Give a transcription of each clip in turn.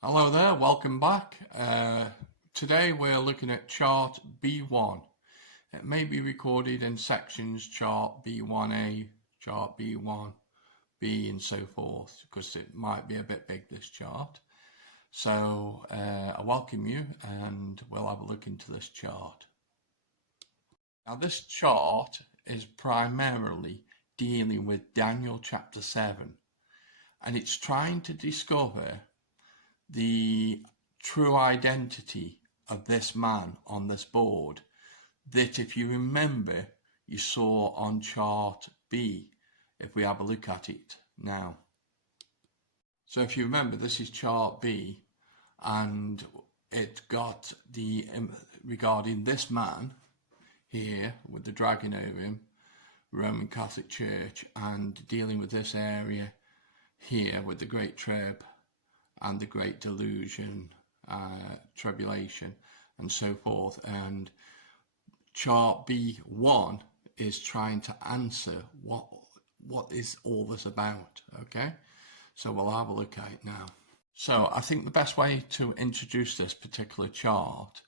Hello there, welcome back. Today we're looking at chart B1. It may be recorded in sections chart B1A, chart B1B and so forth, because it might be a bit big, this chart. So I welcome you and we'll have a look into this chart. Now this chart is primarily dealing with Daniel chapter 7, and it's trying to discover the true identity of this man on this board that, if you remember, you saw on chart B, if we have a look at it now. So if you remember, this is chart B, and it got the regarding this man here with the dragon over him, Roman Catholic Church, and dealing with this area here with the Great Trib and the Great Delusion, tribulation, and so forth. And chart B1 is trying to answer what is all this about. Okay, so we'll have a look at it now. So I think the best way to introduce this particular chart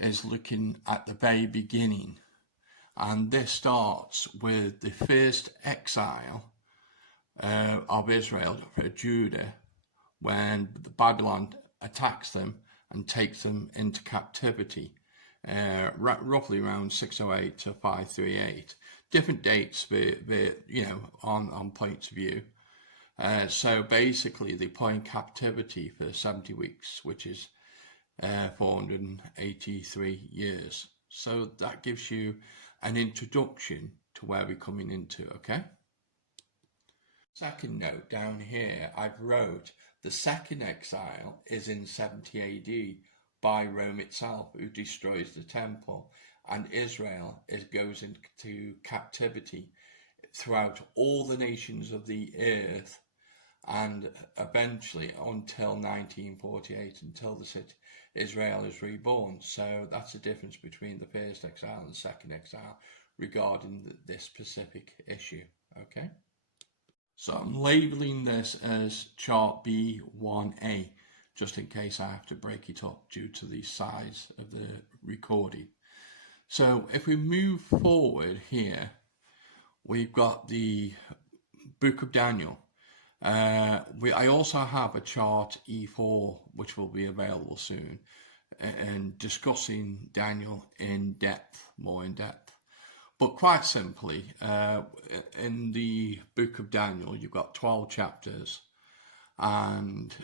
is looking at the very beginning, and this starts with the first exile of Israel for Judah, when Babylon attacks them and takes them into captivity, roughly around 608 to 538. Different dates, on points of view. So basically, they put in captivity for 70 weeks, which is 483 years. So that gives you an introduction to where we're coming into. Okay. Second note down here, I've wrote the second exile is in 70 AD by Rome itself, who destroys the temple, and Israel goes into captivity throughout all the nations of the earth, and eventually until 1948, until the city Israel is reborn. So that's the difference between the first exile and the second exile regarding this specific issue. Okay. So I'm labeling this as chart B1A, just in case I have to break it up due to the size of the recording. So if we move forward here, we've got the book of Daniel. I also have a chart E4, which will be available soon, and discussing Daniel in depth, more in depth. But quite simply, in the book of Daniel, you've got 12 chapters, and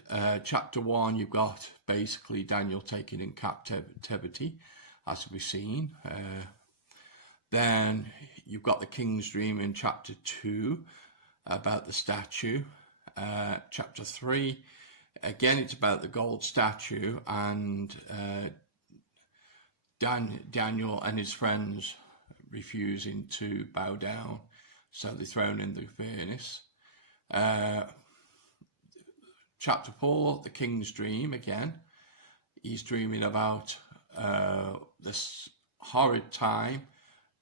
chapter 1, you've got basically Daniel taken in captivity, as we've seen. Then you've got the king's dream in chapter 2 about the statue. Chapter 3, again, it's about the gold statue, and Daniel and his friends refusing to bow down, so they're thrown in the furnace. Chapter 4, the king's dream again. He's dreaming about this horrid time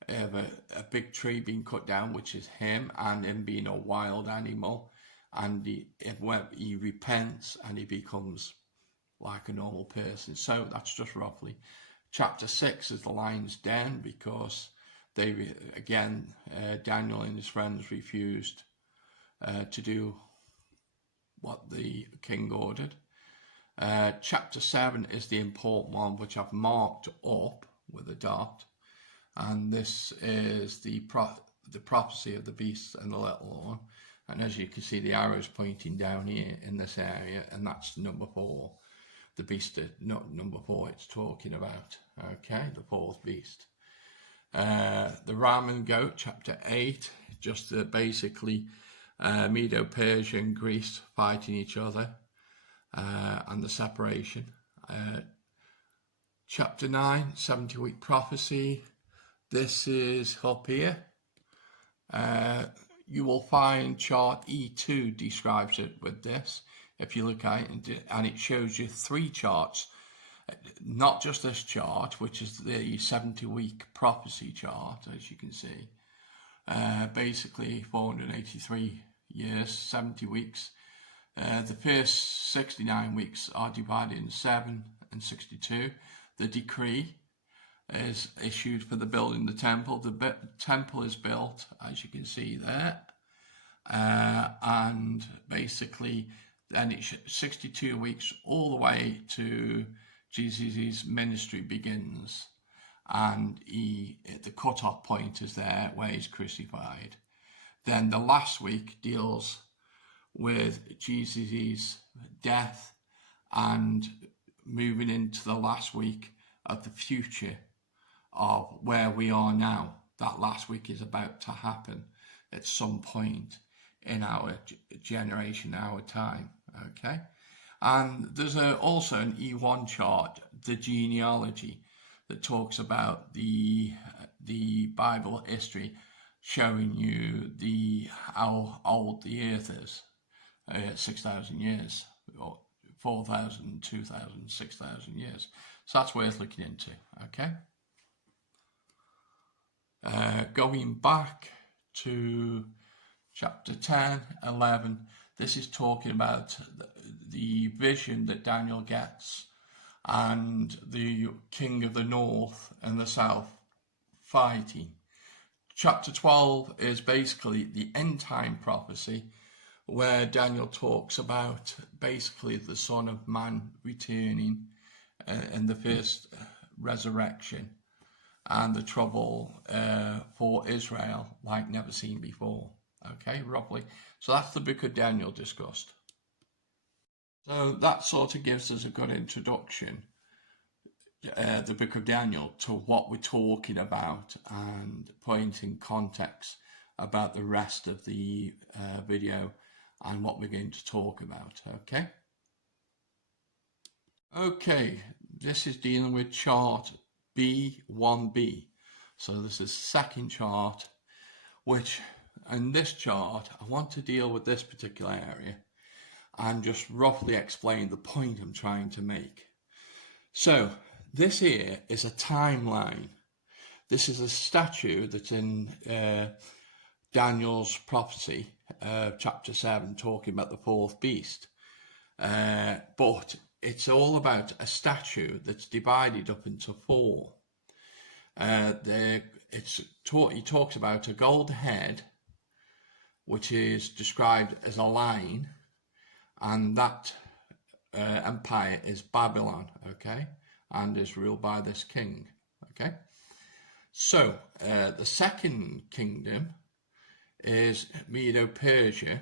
of a big tree being cut down, which is him, and him being a wild animal, and he repents and he becomes like a normal person. So that's just roughly. Chapter 6 is the lion's den, because Daniel and his friends refused to do what the king ordered. Chapter 7 is the important one, which I've marked up with a dot, and this is the prophecy of the beast and the little one. And as you can see, the arrows pointing down here in this area, and that's number 4. The beast, not number 4, it's talking about. Okay, the fourth beast. The ram and goat, chapter 8, just basically Medo-Persia and Greece fighting each other, and the separation. Chapter 9, 70-week prophecy. This is up here. You will find chart E2 describes it with this. If you look at it, and it shows you 3 charts, not just this chart, which is the 70-week prophecy chart, as you can see. Basically 483 years, 70 weeks, The first 69 weeks are divided in 7 and 62. The decree is issued for the building of the temple. The temple is built, as you can see there, and basically then it's 62 weeks all the way to Jesus' ministry begins, and the cut-off point is there where he's crucified. Then the last week deals with Jesus' death and moving into the last week of the future of where we are now. That last week is about to happen at some point in our generation, our time, okay? And there's also an E1 chart, the genealogy, that talks about the Bible history, showing you how old the earth is. 6,000 years, or 4,000, 2,000, 6,000 years. So that's worth looking into, okay? Going back to chapter 10, 11, this is talking about the vision that Daniel gets and the king of the north and the south fighting. Chapter 12 is basically the end time prophecy, where Daniel talks about basically the Son of Man returning in the first resurrection, and the trouble for Israel like never seen before. Okay, roughly. So that's the book of Daniel discussed. So that sort of gives us a good introduction, the book of Daniel, to what we're talking about, and pointing context about the rest of the video and what we're going to talk about, okay? Okay, this is dealing with chart B1B. So this is second chart, which in this chart, I want to deal with this particular area and just roughly explain the point I'm trying to make. So this here is a timeline. This is a statue that's in Daniel's prophecy, chapter 7, talking about the fourth beast. But it's all about a statue that's divided up into four. He talks about a gold head, which is described as a lion, and that empire is Babylon, okay, and is ruled by this king, okay. So the second kingdom is Medo-Persia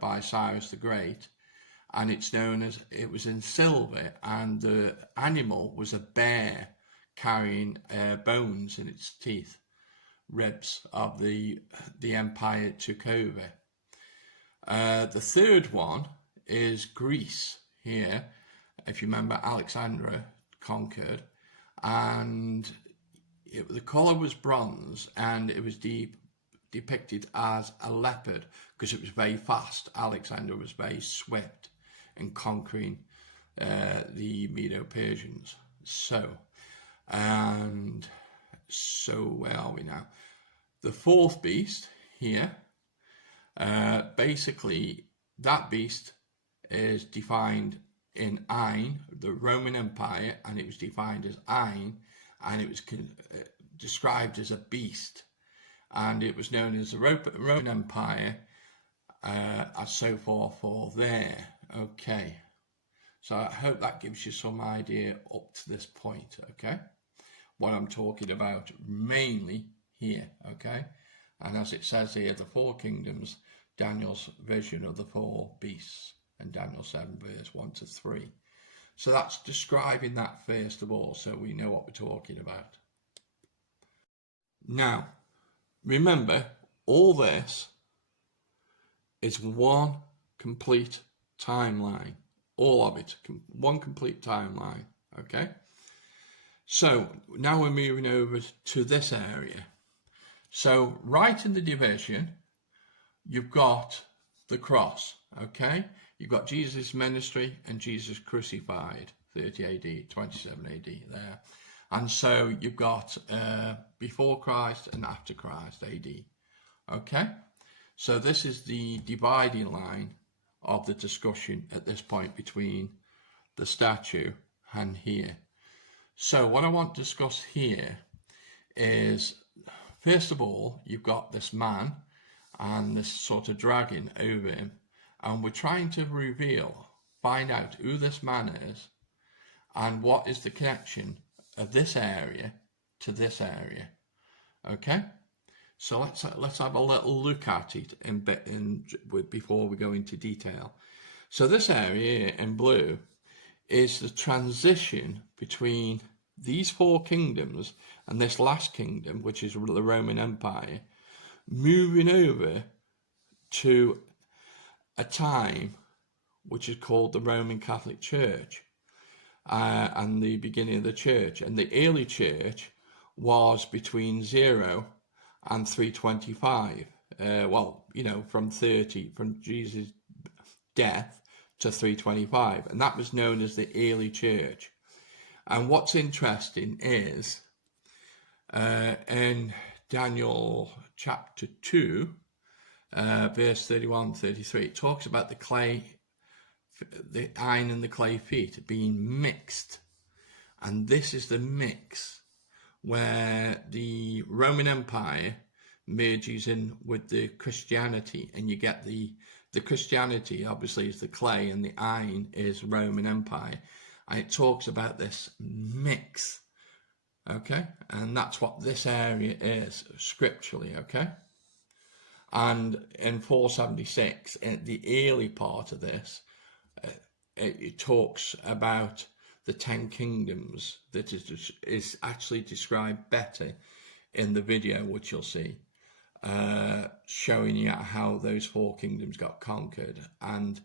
by Cyrus the Great, and it's known as, it was in silver, and the animal was a bear carrying bones in its teeth, ribs of the empire it took over. The third one is Greece here. If you remember, Alexander conquered, and the colour was bronze, and it was depicted as a leopard because it was very fast. Alexander was very swift in conquering the Medo-Persians. So where are we now? The fourth beast here, basically that beast is defined in Ein, the Roman Empire, and it was defined as Ein, and it was described as a beast, and it was known as the Roman Empire, and so forth for there. Okay, so I hope that gives you some idea up to this point, okay, what I'm talking about mainly here, okay. And as it says here, the four kingdoms, Daniel's vision of the four beasts, and Daniel 7 verse 1 to 3. So that's describing that first of all, so we know what we're talking about. Now, remember, all this is one complete timeline, all of it, one complete timeline, okay? So now we're moving over to this area. So right in the division, you've got the cross, okay? You've got Jesus' ministry and Jesus crucified, 30 AD, 27 AD there. And so you've got before Christ and after Christ AD, okay? So this is the dividing line of the discussion at this point between the statue and here. So what I want to discuss here is, first of all, you've got this man and this sort of dragon over him, and we're trying to find out who this man is and what is the connection of this area to this area. Okay, so let's have a little look at it before we go into detail. So this area here in blue is the transition between these four kingdoms and this last kingdom, which is the Roman Empire, moving over to a time which is called the Roman Catholic Church, and the beginning of the church. And the early church was between 0 and 325. Well, you know, from Jesus' death to 325, and that was known as the early church. And what's interesting is in Daniel chapter 2, verse 31-33, it talks about the iron and the clay feet being mixed. And this is the mix where the Roman Empire merges in with the Christianity, and you get the Christianity obviously is the clay and the iron is Roman Empire. And it talks about this mix, okay? And that's what this area is scripturally, okay? And in 476, in the early part of this, it talks about the 10 kingdoms that is actually described better in the video, which you'll see, showing you how those 4 kingdoms got conquered. And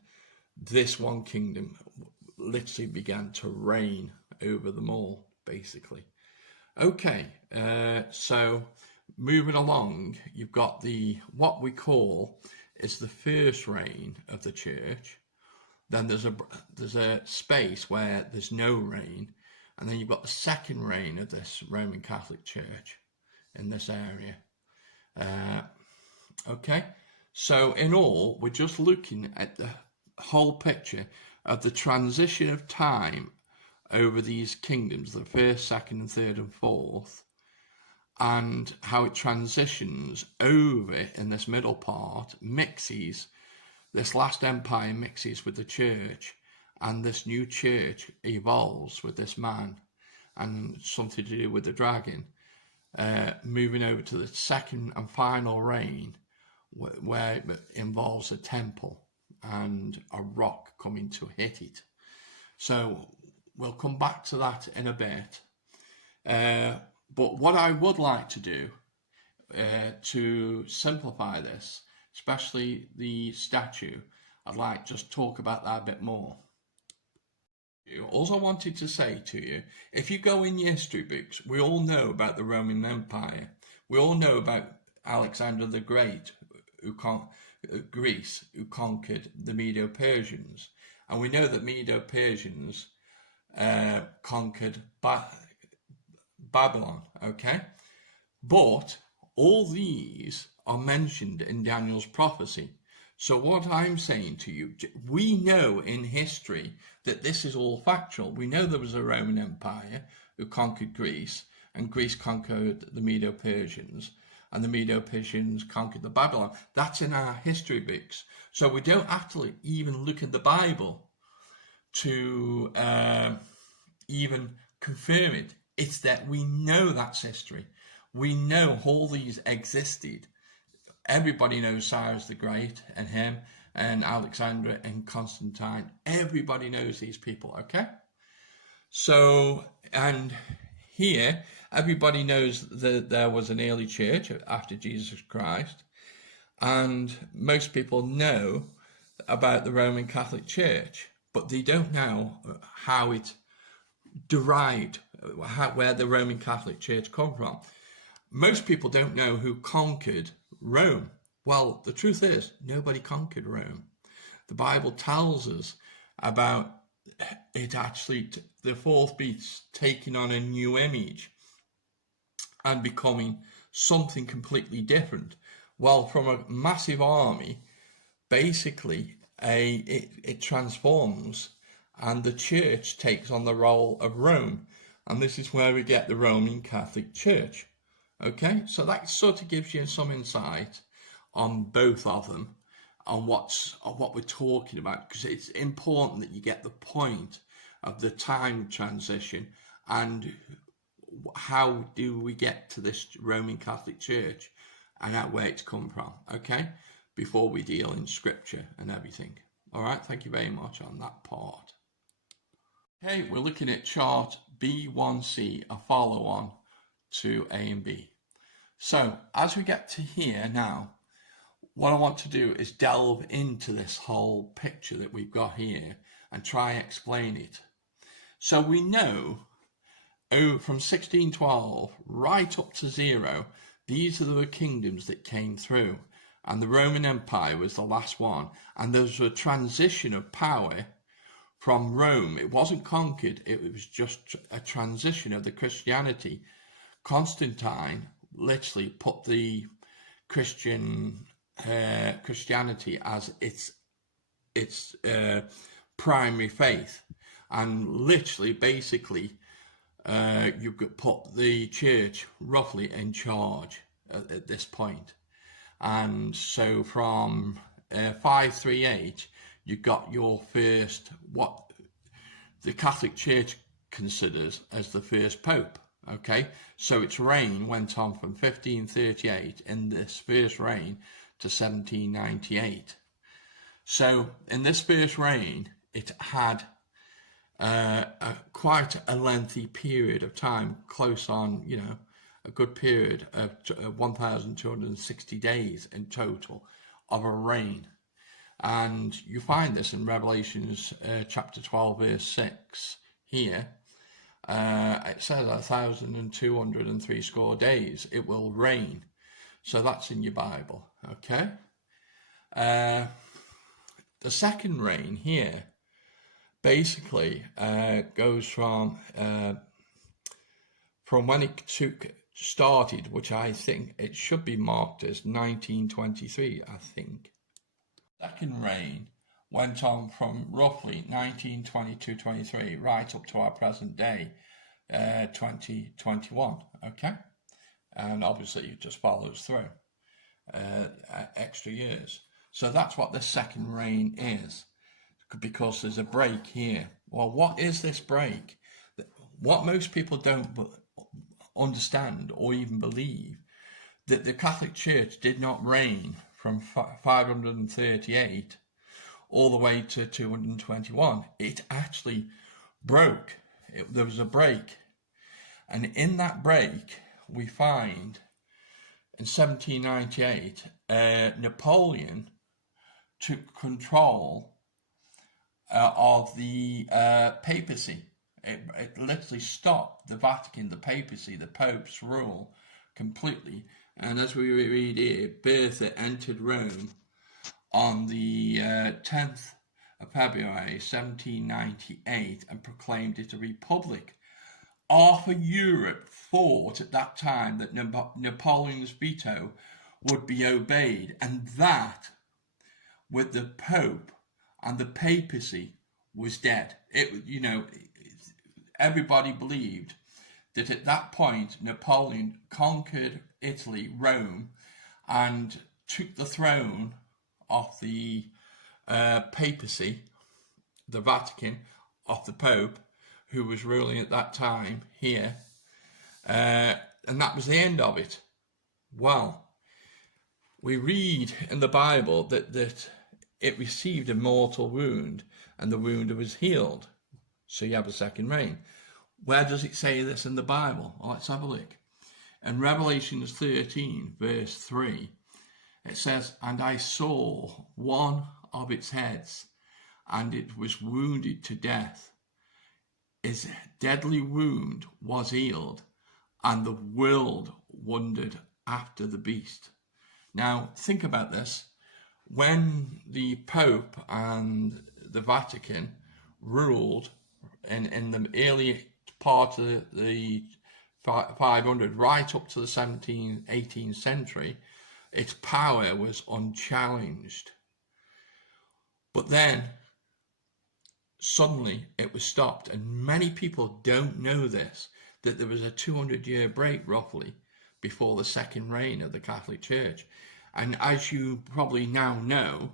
this one kingdom literally began to reign over them all, basically. Okay, so moving along, you've got what we call is the first reign of the church. Then there's a space where there's no reign, and then you've got the second reign of this Roman Catholic Church in this area. Okay, so in all, we're just looking at the whole picture of the transition of time over these kingdoms, the first, second, and third, and fourth, and how it transitions over in this middle part, this last empire mixes with the church, and this new church evolves with this man and something to do with the dragon, moving over to the second and final reign, where it involves a temple and a rock coming to hit it. So we'll come back to that in a bit. But what I would like to do to simplify this, especially the statue, I'd like to just talk about that a bit more. Also wanted to say to you, if you go in your history books, we all know about the Roman Empire. We all know about Alexander the Great, Greece, who conquered the Medo-Persians. And we know that Medo-Persians conquered Babylon, okay? But all these are mentioned in Daniel's prophecy. So what I'm saying to you, we know in history that this is all factual. We know there was a Roman Empire who conquered Greece, and Greece conquered the Medo-Persians, and the Medo-Persians conquered the Babylon. That's in our history books. So we don't actually even look at the Bible to even confirm it. It's that we know that's history. We know all these existed. Everybody knows Cyrus the Great and him and Alexander and Constantine. Everybody knows these people, okay? So, and here, everybody knows that there was an early church after Jesus Christ. And most people know about the Roman Catholic Church, but they don't know how it derived, where the Roman Catholic Church come from. Most people don't know who conquered Rome. Well, the truth is, nobody conquered Rome. The Bible tells us about it actually, the fourth beast taking on a new image and becoming something completely different. Well, from a massive army, basically it transforms, and the church takes on the role of Rome, and this is where we get the Roman Catholic Church. Okay, so that sort of gives you some insight on both of them, on what we're talking about, because it's important that you get the point of the time transition and how do we get to this Roman Catholic Church and where it's come from, okay, before we deal in scripture and everything. All right, thank you very much on that part. Okay, we're looking at chart B1C, a follow-on to A and B. So as we get to here now, what I want to do is delve into this whole picture that we've got here and try and explain it. So we know from 1612 right up to 0, these are the kingdoms that came through, and the Roman Empire was the last one, and there was a transition of power from Rome. It wasn't conquered, it was just a transition of the Christianity. Constantine literally put the Christianity as its primary faith, and literally basically you've put the church roughly in charge at this point. And so from 538 you got your first, what the Catholic Church considers as the first pope. Okay, so its reign went on from 1538 in this first reign to 1798. So in this first reign it had quite a lengthy period of time, close on, you know, a good period of 1,260 days in total of a reign. And you find this in Revelations chapter 12 verse 6 here. It says 1,203 score days it will reign. So that's in your Bible, okay? The second reign here basically goes from when it started, which I think it should be marked as 1923, I think. Second reign went on from roughly 1922-23 right up to our present day, 2021, okay? And obviously it just follows through extra years. So that's what the second reign is, because there's a break here. Well, what is this break? What most people don't understand or even believe, that the Catholic Church did not reign from 538 all the way to 221. It actually broke. There was a break. And in that break, we find in 1798, Napoleon took control of the papacy. It literally stopped the Vatican, the papacy, the Pope's rule completely. And as we read here, Bertha entered Rome on the 10th of February 1798 and proclaimed it a republic. Half of Europe thought at that time that Napoleon's veto would be obeyed, and that with the Pope and the papacy was dead. Everybody believed that at that point Napoleon conquered Italy, Rome, and took the throne off the papacy, the Vatican, off the Pope, who was ruling at that time here, and that was the end of it. Well, we read in the Bible that it received a mortal wound, and the wound was healed. So you have a second reign. Where does it say this in the Bible? Well, let's have a look. In Revelations 13, verse 3, it says, "And I saw one of its heads, and it was wounded to death. His deadly wound was healed, and the world wondered after the beast." Now, think about this. When the Pope and the Vatican ruled in the early part of the 500 right up to the 17th, 18th century, its power was unchallenged. But then suddenly it was stopped, and many people don't know this, that there was a 200-year break roughly before the second reign of the Catholic Church. And as you probably now know,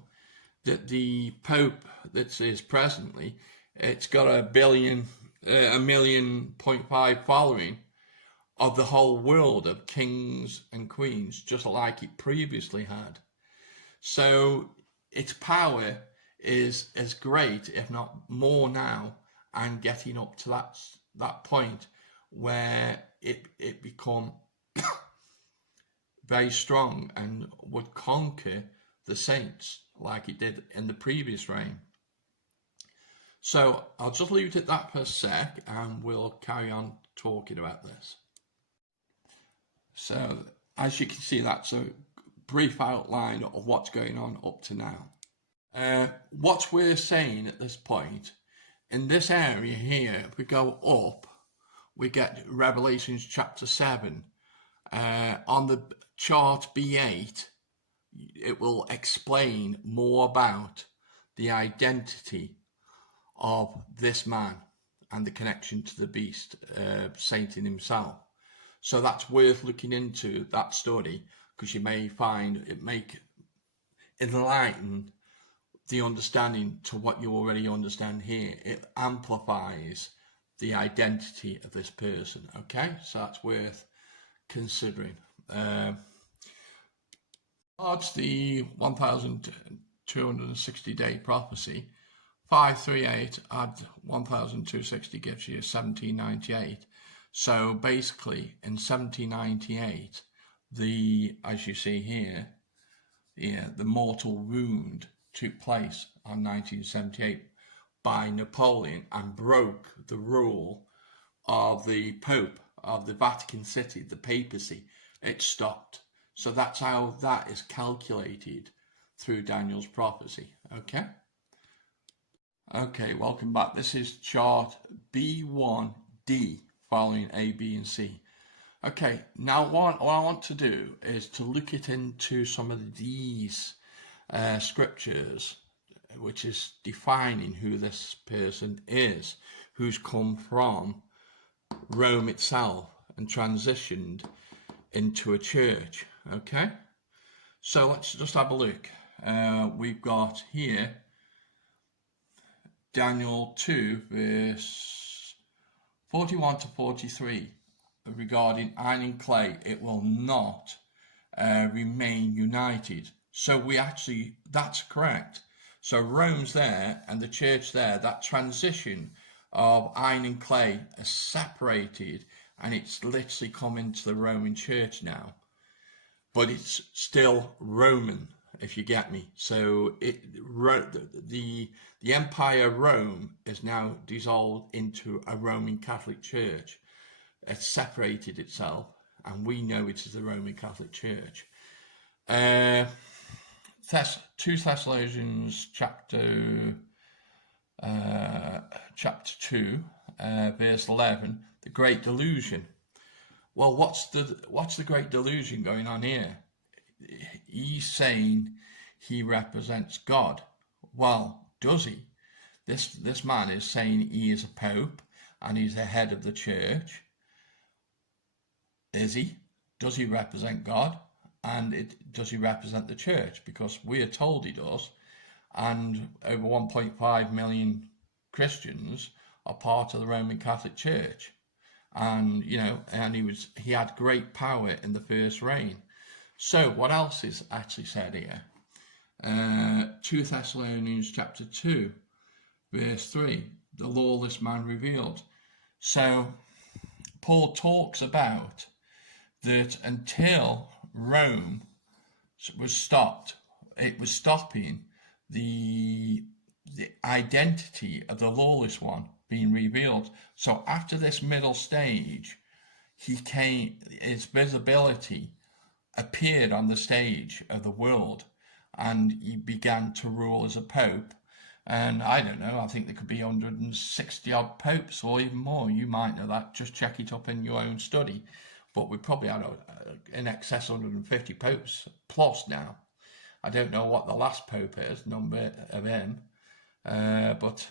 that the Pope that is presently, it's got a 1.5 million following of the whole world of kings and queens, just like it previously had. So its power is as great, if not more now, and getting up to that point where it become very strong and would conquer the saints like it did in the previous reign. So I'll just leave it at that for a sec, and we'll carry on talking about this. So as you can see, that's a brief outline of what's going on up to now. What we're saying at this point, in this area here, if we go up, we get Revelation chapter 7. On the chart B8, it will explain more about the identity of this man and the connection to the beast, Satan himself. So that's worth looking into, that study, because you may find it make enlighten the understanding to what you already understand here. It amplifies the identity of this person. Okay, so that's worth considering. Regards the 1260 day prophecy, 538 add 1260 gives you 1798. So basically in 1798, as you see here, the mortal wound took place on 1978 by Napoleon and broke the rule of the Pope of the Vatican City, the papacy. It stopped. So that's how that is calculated through Daniel's prophecy. Okay? Okay, welcome back. This is chart B1D following A, B, and C. Okay, now what I want to do is to look into some of these scriptures, which is defining who this person is, who's come from Rome itself and transitioned into a church. Okay, so let's just have a look. We've got here Daniel 2 verse 41 to 43 regarding iron and clay. It will not remain united. So that's correct. So Rome's there and the church there, that transition of iron and clay is separated, and it's literally come into the Roman church now. But it's still Roman, if you get me. So the Empire of Rome is now dissolved into a Roman Catholic Church. It's separated itself, and we know it is the Roman Catholic Church. 2 Thessalonians chapter 2, verse 11, the Great Delusion. Well, what's the Great Delusion going on here? He's saying he represents God. Well, does he? This man is saying he is a pope and he's the head of the church. Is he? Does he represent God? And does he represent the church? Because we are told he does. And over 1.5 million Christians are part of the Roman Catholic Church. And, and he had great power in the first reign. So what else is actually said here? 2 Thessalonians chapter 2, verse 3, the lawless man revealed. So Paul talks about that until Rome was stopped, it was stopping the identity of the lawless one being revealed. So after this middle stage, his visibility appeared on the stage of the world, and he began to rule as a pope. And I don't know, I think there could be 160 odd popes or even more. You might know that, just check it up in your own study. But we probably had in excess of 150 popes plus now. I don't know what the last pope is, number of him, but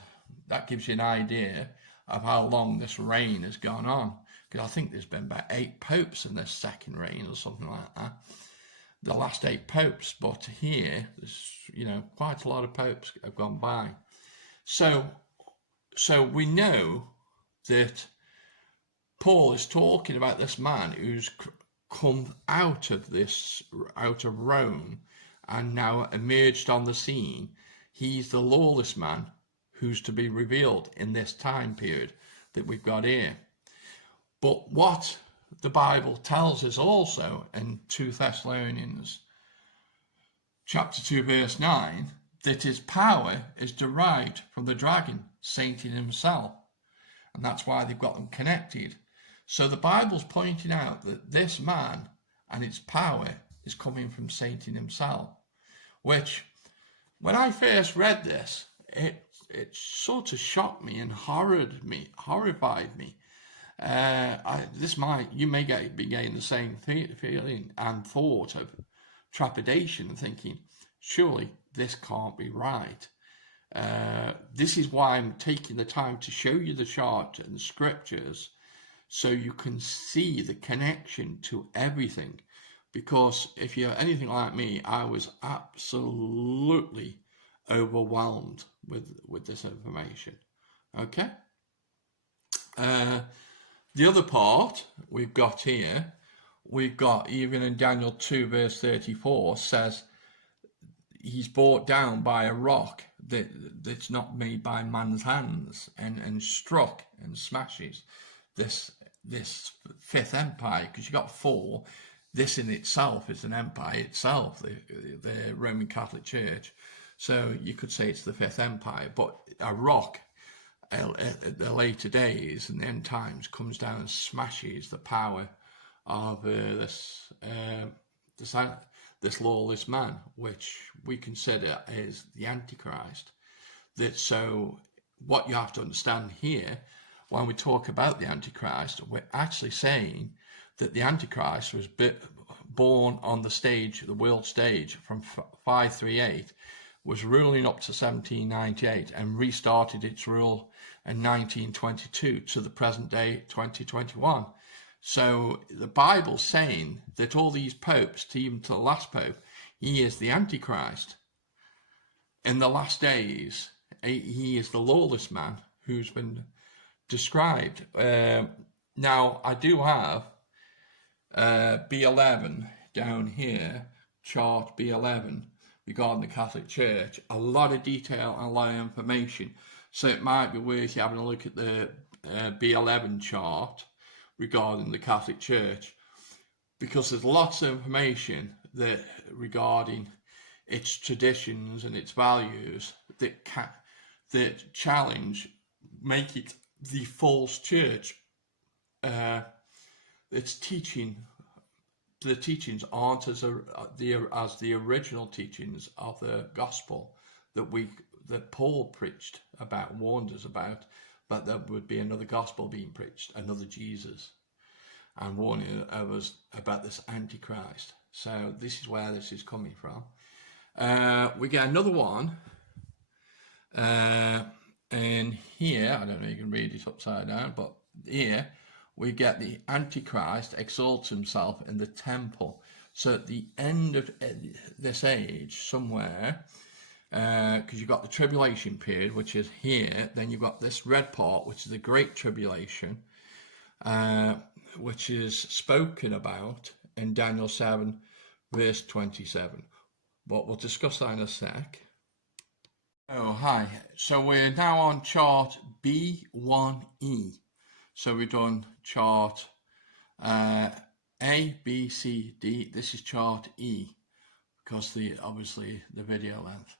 that gives you an idea of how long this reign has gone on, because I think there's been about 8 popes in this second reign or something like that, the last 8 popes. But here there's, you know, quite a lot of popes have gone by. So we know that Paul is talking about this man who's come out of Rome and now emerged on the scene. He's the lawless man who's to be revealed in this time period that we've got here. But what the Bible tells us also in 2 Thessalonians chapter 2 verse 9, that his power is derived from the dragon, Satan himself. And that's why they've got them connected. So the Bible's pointing out that this man and its power is coming from Satan himself, which, when I first read this, it sort of shocked me and horrified me. You may be getting the same feeling and thought of trepidation and thinking, surely this can't be right. This is why I'm taking the time to show you the chart and the scriptures, so you can see the connection to everything. Because if you're anything like me, I was absolutely overwhelmed with this information. Okay? The other part we've got here, we've got even in Daniel 2 verse 34 says he's brought down by a rock that's not made by man's hands, and struck and smashes this fifth empire, because you got 4. This in itself is an empire itself, the Roman Catholic Church. So you could say it's the 5th empire, but a rock at the later days and the end times comes down and smashes the power of this lawless man, which we consider is the Antichrist. So what you have to understand here, when we talk about the Antichrist, we're actually saying that the Antichrist was born on the stage, the world stage, from 538, was ruling up to 1798, and restarted its rule in 1922 to the present day, 2021. So the Bible's saying that all these popes, even to the last pope, he is the Antichrist. In the last days, he is the lawless man who's been described. Now, I do have B11 down here, chart B11, regarding the Catholic Church. A lot of detail and a lot of information. So it might be worth you having a look at the B11 chart regarding the Catholic Church, because there's lots of information that regarding its traditions and its values that challenge, make it the false church. Its teaching, the teachings aren't as the original teachings of the gospel that Paul preached about, warned us about, but there would be another gospel being preached, another Jesus, and warning us about this Antichrist. So this is where this is coming from. We get another one, and here, I don't know if you can read it upside down, but here we get the Antichrist exalts himself in the temple. So at the end of this age, somewhere, because you've got the tribulation period, which is here, then you've got this red part, which is the Great Tribulation, which is spoken about in Daniel 7, verse 27. But we'll discuss that in a sec. Oh, hi. So we're now on chart B1E. So we've done chart A, B, C, D. This is chart E, because obviously the video length.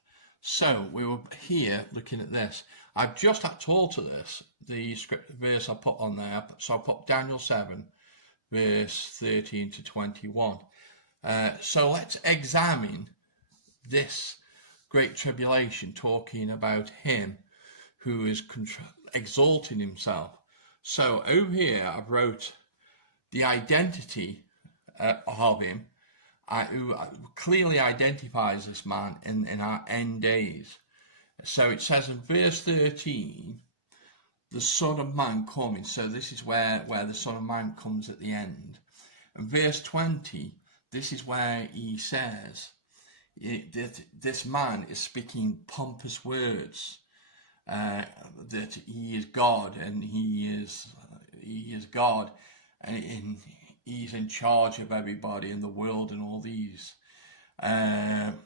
So we were here looking at this. I've just had to alter this, the script verse I put on there. So I put Daniel 7, verse 13 to 21. So let's examine this Great Tribulation, talking about him who is exalting himself. So over here I've wrote the identity of him, who clearly identifies this man in our end days. So it says in verse 13, the Son of Man coming. So this is where the Son of Man comes at the end. And verse 20, this is where he says that this man is speaking pompous words, that he is God, and he is God, and he's in charge of everybody in the world and all these. And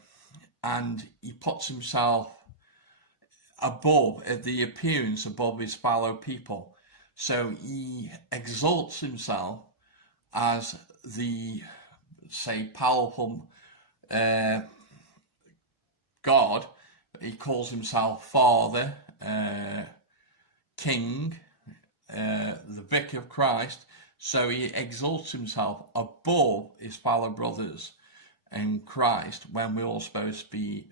he puts himself above, the appearance above his fellow people. So he exalts himself as the, say, powerful God. He calls himself Father, King, the Vicar of Christ. So he exalts himself above his fellow brothers in Christ, when we're all supposed to be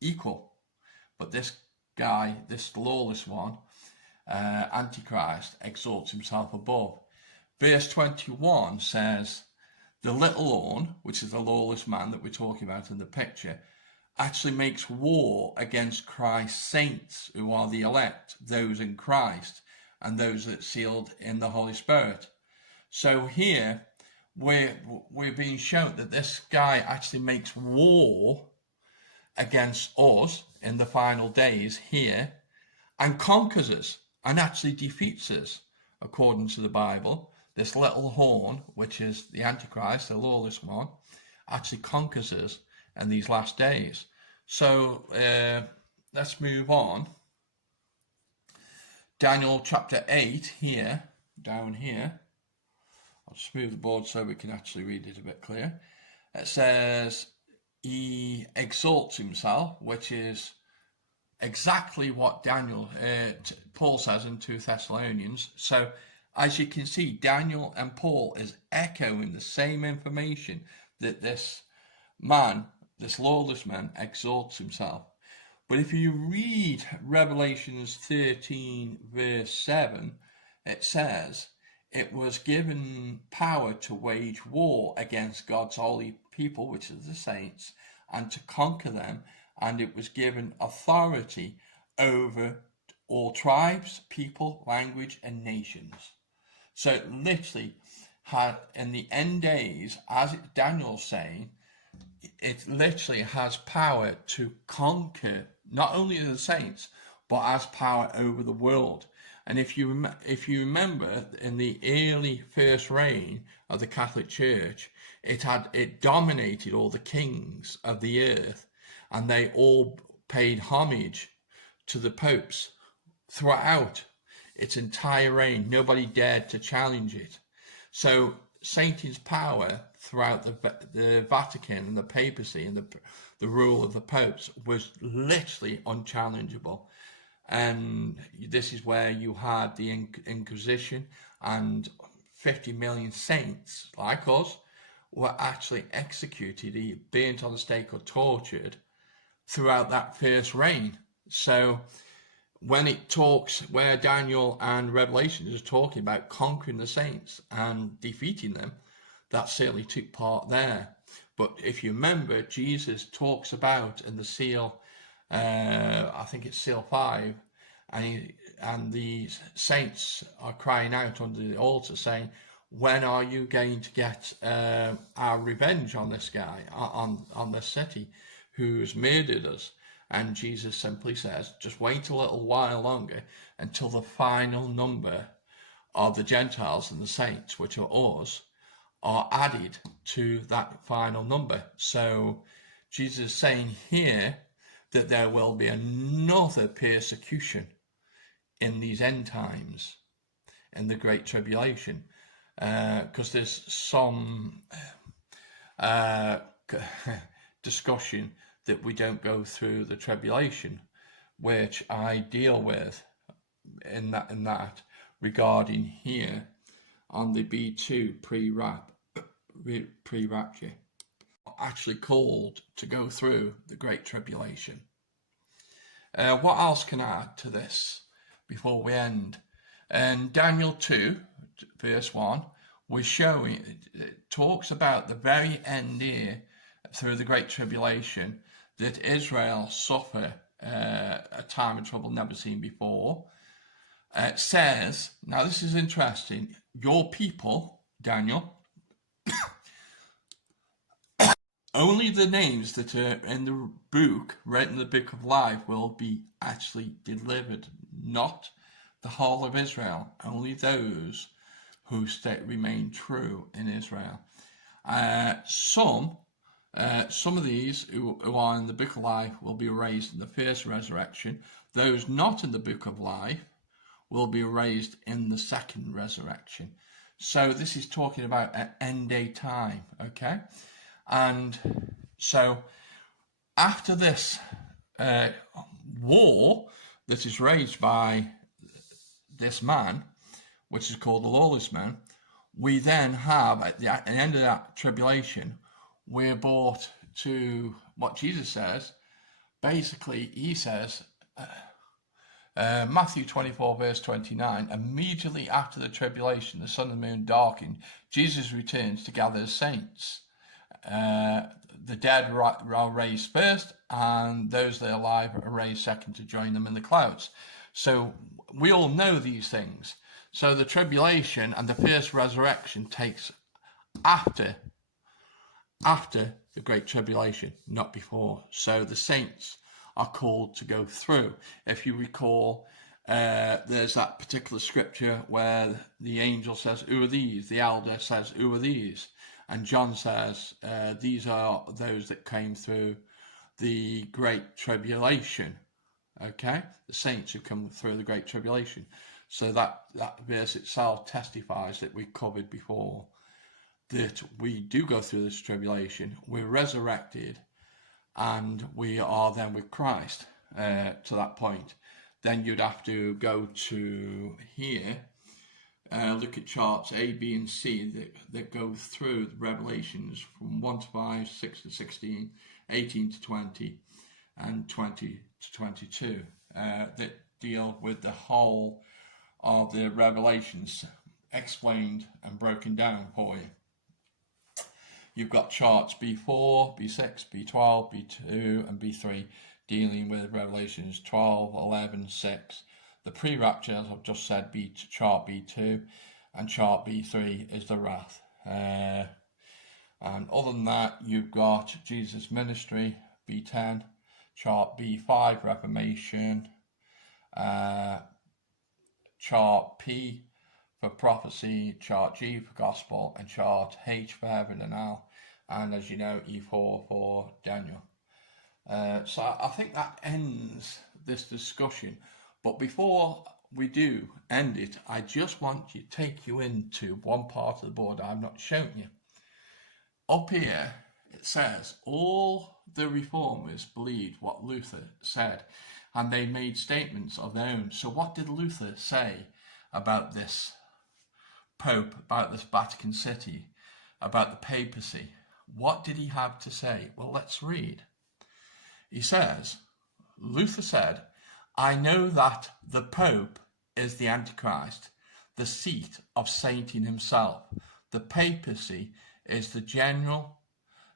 equal. But this guy, this lawless one, Antichrist, exalts himself above. Verse 21 says, the little horn, which is the lawless man that we're talking about in the picture, actually makes war against Christ's saints, who are the elect, those in Christ, and those that are sealed in the Holy Spirit. So here, we're being shown that this guy actually makes war against us in the final days here, and conquers us, and actually defeats us, according to the Bible. This little horn, which is the Antichrist, the lawless one, actually conquers us in these last days. So let's move on. Daniel chapter 8 here, down here. I'll just move the board so we can actually read it a bit clearer. It says, he exalts himself, which is exactly what Paul says in 2 Thessalonians. So as you can see, Daniel and Paul is echoing the same information, that this man, this lawless man, exalts himself. But if you read Revelations 13 verse 7, it says, it was given power to wage war against God's holy people, which is the saints, and to conquer them, and it was given authority over all tribes, people, language, and nations. So it literally had, in the end days, as Daniel's saying, it literally has power to conquer not only the saints, but has power over the world. And if you remember, in the early first reign of the Catholic Church, it dominated all the kings of the earth, and they all paid homage to the popes throughout its entire reign. Nobody dared to challenge it. So Satan's power throughout the Vatican and the papacy and the rule of the popes was literally unchallengeable. And this is where you had the Inquisition, and 50 million saints like us were actually executed, either burnt on the stake or tortured throughout that first reign. So when it talks, where Daniel and Revelation is talking about conquering the saints and defeating them, that certainly took part there. But if you remember, Jesus talks about in the seal, I think it's seal 5, and the saints are crying out under the altar saying, when are you going to get our revenge on this guy, on this city who's murdered us? And Jesus simply says, just wait a little while longer until the final number of the Gentiles and the saints, which are us, are added to that final number. So Jesus is saying here that there will be another persecution in these end times, in the Great Tribulation, because there's some discussion that we don't go through the tribulation, which I deal with in that regarding here on the B2 pre-rapture, actually called to go through the Great Tribulation. What else can I add to this before we end? And Daniel 2 verse 1 was showing, it talks about the very end here through the Great Tribulation, that Israel suffer a time of trouble never seen before. It says, now this is interesting, your people, Daniel, only the names that are in the book, written in the book of life, will be actually delivered, not the whole of Israel, only those who remain true in Israel. Some of these who are in the book of life will be raised in the first resurrection. Those not in the book of life will be raised in the second resurrection. So this is talking about an end day time, okay? And so after this war that is raged by this man, which is called the lawless man, we then have at the end of that tribulation, we're brought to what Jesus says. Basically, he says, Matthew 24 verse 29, immediately after the tribulation, the sun and the moon darkened, Jesus returns to gather his saints. The dead are raised first, and those that are alive are raised second to join them in the clouds. So we all know these things. So the tribulation and the first resurrection takes after the great tribulation, not before. So the saints are called to go through. If you recall, there's that particular scripture where the angel says, who are these? The elder says, who are these? And John says, these are those that came through the great tribulation. Okay? The saints who come through the great tribulation. So that verse itself testifies that we covered before, that we do go through this tribulation, we're resurrected, and we are then with Christ to that point. Then you'd have to go to here, look at charts A, B, and C that go through the Revelations from 1 to 5, 6 to 16, 18 to 20, and 20 to 22, that deal with the whole of the Revelations explained and broken down for you. You've got charts B4, B6, B12, B2, and B3 dealing with Revelations 12, 11, 6. The pre-rapture, as I've just said, chart B2, and chart B3 is the wrath. And other than that, you've got Jesus' ministry, B10, chart B5, Reformation, chart P for prophecy, chart G for gospel, and chart H for heaven and hell, and as you know, E4 for Daniel. So I think that ends this discussion. But before we do end it, I just want to take you into one part of the board I've not shown you. Up here, it says all the reformers believed what Luther said, and they made statements of their own. So what did Luther say about this Pope, about this Vatican City, about the papacy? What did he have to say? Well, let's read. He says, Luther said, I know that the Pope is the Antichrist, the seat of Satan himself. The papacy is the general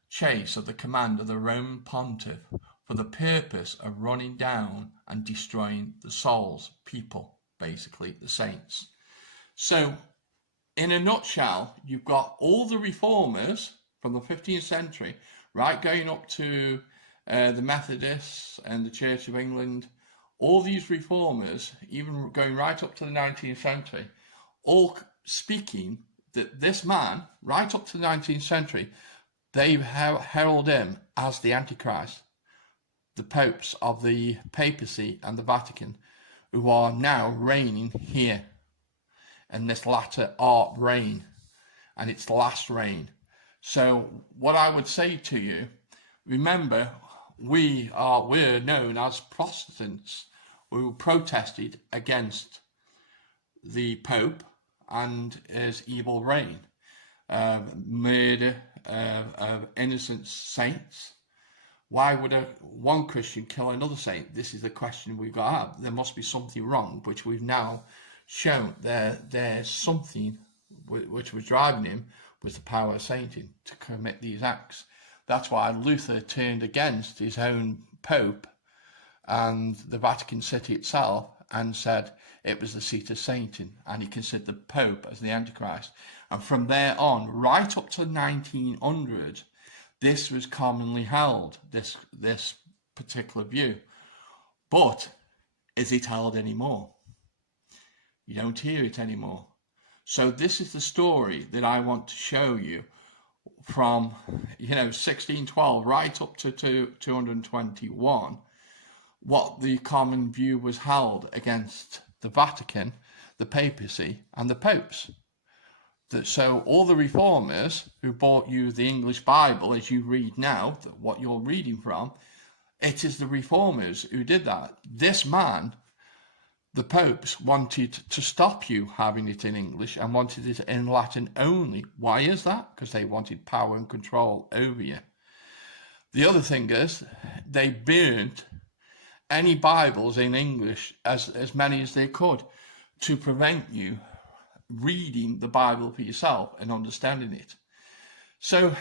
chase of the command of the Roman pontiff for the purpose of running down and destroying the souls, people, basically the saints. So, in a nutshell, you've got all the reformers from the 15th century, right, going up to the Methodists and the Church of England. All these reformers, even going right up to the 19th century, all speaking that this man, right up to the 19th century, they herald him as the Antichrist, the popes of the papacy and the Vatican, who are now reigning here in this latter reign, and its last reign. So what I would say to you, remember, we're known as Protestants who protested against the Pope and his evil reign, murder of innocent saints. Why would one Christian kill another saint? This is the question we've got to have. There must be something wrong, which we've now shown. There's something which was driving him was the power of Satan to commit these acts. That's why Luther turned against his own Pope and the Vatican City itself and said it was the seat of Satan, and he considered the Pope as the Antichrist. And from there on, right up to 1900, this was commonly held, this particular view. But is it held anymore? You don't hear it anymore. So this is the story that I want to show you from 1612 right up to 221, what the common view was held against the Vatican, the papacy, and the popes. So all the reformers who brought you the English Bible, as you read now, what you're reading from, it is the reformers who did that. This man, the popes, wanted to stop you having it in English and wanted it in Latin only. Why is that? Because they wanted power and control over you. The other thing is, they burnt any Bibles in English, as many as they could, to prevent you reading the Bible for yourself and understanding it. So,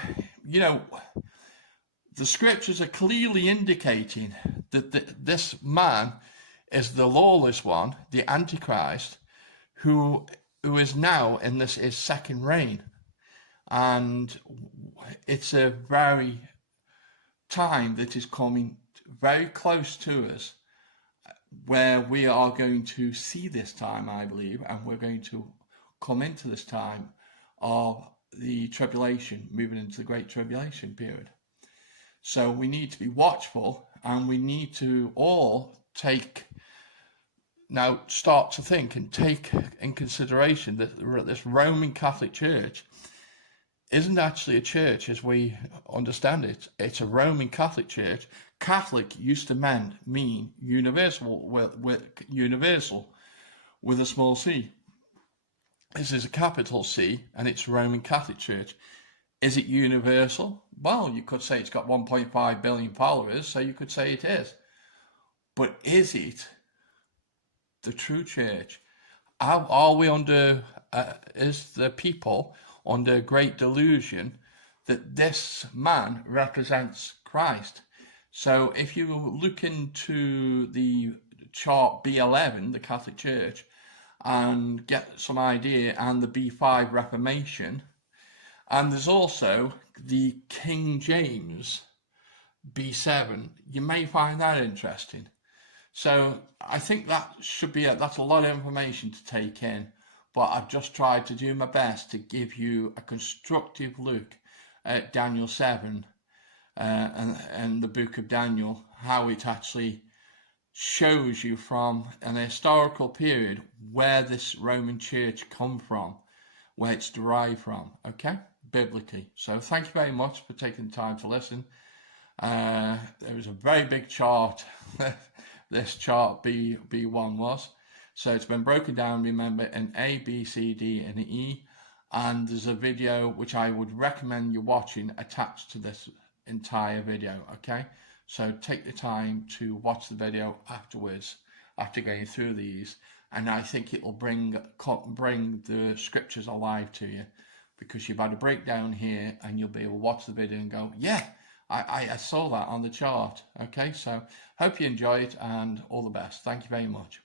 the scriptures are clearly indicating that this man is the lawless one, the Antichrist, who is now in his second reign. And it's a very time that is coming very close to us, where we are going to see this time, I believe, and we're going to come into this time of the tribulation, moving into the Great Tribulation period. So we need to be watchful, and we need to all start to think and take in consideration that this Roman Catholic Church isn't actually a church as we understand it. It's a Roman Catholic Church. Catholic used to mean universal, universal with a small c. This is a capital C, and it's Roman Catholic Church. Is it universal? Well, you could say it's got 1.5 billion followers, so you could say it is. But is it the true church? Are we under, is the people under great delusion that this man represents Christ? So if you look into the chart B11, the Catholic Church, and get some idea, and the B5 Reformation, and there's also the King James B7, you may find that interesting. So I think that's a lot of information to take in, but I've just tried to do my best to give you a constructive look at Daniel 7 and the book of Daniel, how it actually shows you from an historical period where this Roman church come from, where it's derived from, okay, biblically. So thank you very much for taking the time to listen. There was a very big chart, this chart B1 was. So it's been broken down, remember, in A, B, C, D, and E. And there's a video which I would recommend you watching attached to this entire video, okay? So take the time to watch the video afterwards, after going through these, and I think it will bring the scriptures alive to you, because you've had a breakdown here and you'll be able to watch the video and go, yeah, I saw that on the chart. Okay, so hope you enjoy it, and all the best. Thank you very much.